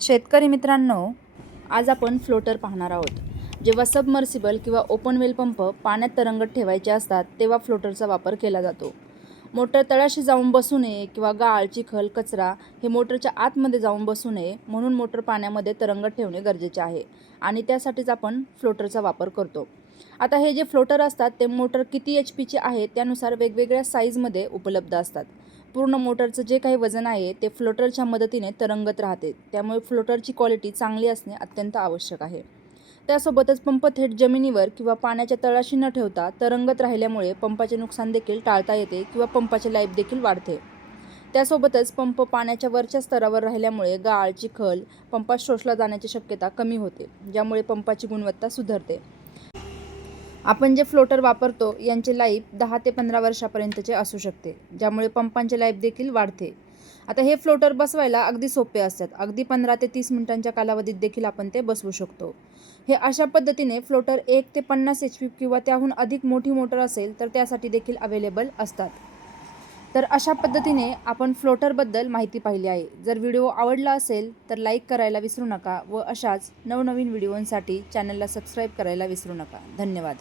शेतकरी मित्रांनो, आज आपण फ्लोटर पाहणार आहोत. जेव्हा सबमर्सिबल किंवा ओपन वेल पंप पाण्यात तरंगत ठेवायचे असतात तेव्हा फ्लोटरचा वापर केला जातो. मोटर तळाशी जाऊन बसू नये किंवा गाळ, चिखल, कचरा हे मोटरच्या आतमध्ये जाऊन बसू नये म्हणून मोटर पाण्यामध्ये तरंगत ठेवणे गरजेचे आहे आणि त्यासाठीच आपण फ्लोटरचा वापर करतो. आता हे जे फ्लोटर असतात ते मोटर किती HP आहे त्यानुसार वेगवेगळ्या साईजमध्ये उपलब्ध असतात. पूर्ण मोटरचं जे काही वजन आहे ते फ्लोटरच्या मदतीने तरंगत राहते, त्यामुळे फ्लोटरची क्वालिटी चांगली असणे अत्यंत आवश्यक आहे. त्यासोबतच पंप थेट जमिनीवर किंवा पाण्याच्या तळाशी न ठेवता तरंगत राहिल्यामुळे पंपाचे नुकसान देखील टाळता येते किंवा पंपाची लाईफ देखील वाढते. त्यासोबतच पंप पाण्याच्या वरच्या स्तरावर राहिल्यामुळे गाळ, चिखल पंपात शोषला जाण्याची शक्यता कमी होते, ज्यामुळे पंपाची गुणवत्ता सुधारते. आपण जे फ्लोटर वापरतो यांचे लाईफ 10 ते 15 वर्षापर्यंतचे असू शकते, ज्यामुळे पंपांचे लाईफ देखील वाढते. आता हे फ्लोटर बसवायला अगदी सोपे असतात. अगदी 15 ते 30 मिनिटांच्या कालावधीत देखील आपण ते बसवू शकतो. हे अशा पद्धतीने फ्लोटर 1 ते 50 HP किंवा त्याहून अधिक मोठी मोटर असेल तर त्यासाठी देखील अवेलेबल असतात. तर अशा पद्धतीने आपण फ्लोटरबद्दल माहिती पाहिली आहे. जर व्हिडिओ आवडला असेल तर लाईक करायला विसरू नका व अशाच नवनवीन व्हिडिओंसाठी चॅनलला सबस्क्राईब करायला विसरू नका. धन्यवाद.